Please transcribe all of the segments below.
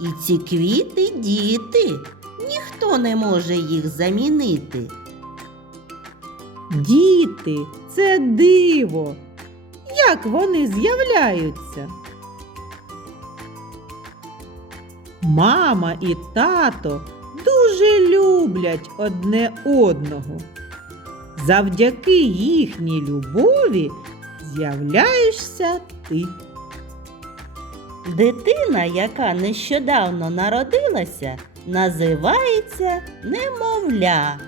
І ці квіти діти. Ніхто не може їх замінити. Діти, це диво. Як вони з'являються? Мама і тато дуже люблять одне одного. Завдяки їхній любові з'являєшся ти. Дитина, яка нещодавно народилася, називається немовля.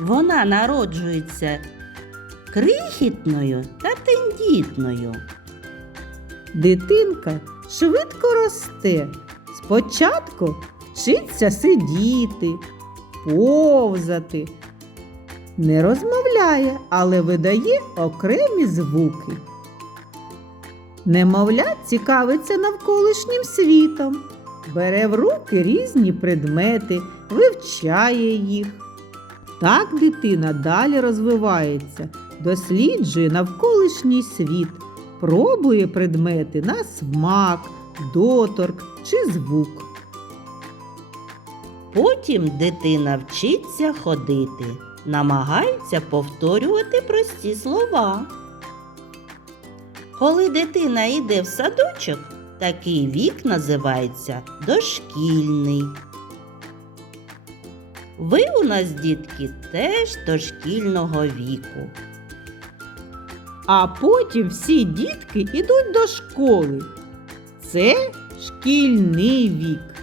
Вона народжується крихітною та тендітною. Дитинка швидко росте. Спочатку вчиться сидіти, повзати. Не розмовляє, але видає окремі звуки. Немовля цікавиться навколишнім світом, бере в руки різні предмети, вивчає їх. Так дитина далі розвивається, досліджує навколишній світ, пробує предмети на смак, доторк чи звук. Потім дитина вчиться ходити, намагається повторювати прості слова. Коли дитина йде в садочок, такий вік називається дошкільний. Ви у нас, дітки, теж дошкільного віку. А потім всі дітки йдуть до школи. Це шкільний вік.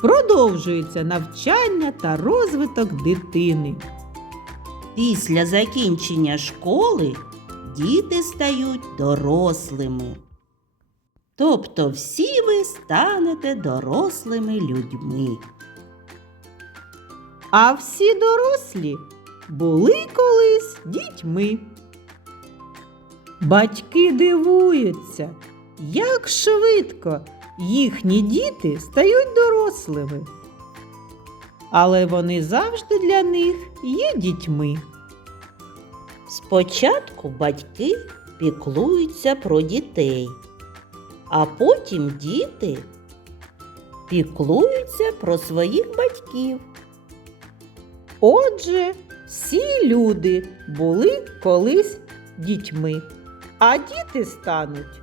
Продовжується навчання та розвиток дитини. Після закінчення школи діти стають дорослими. Тобто всі ви станете дорослими людьми. А всі дорослі були колись дітьми. Батьки дивуються, як швидко їхні діти стають дорослими. Але вони завжди для них є дітьми. Спочатку батьки піклуються про дітей, а потім діти піклуються про своїх батьків. Отже, всі люди були колись дітьми, а діти стануть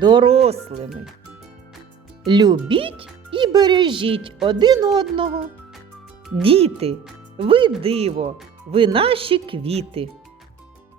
дорослими. Любіть і бережіть один одного. Діти, ви диво, ви наші квіти.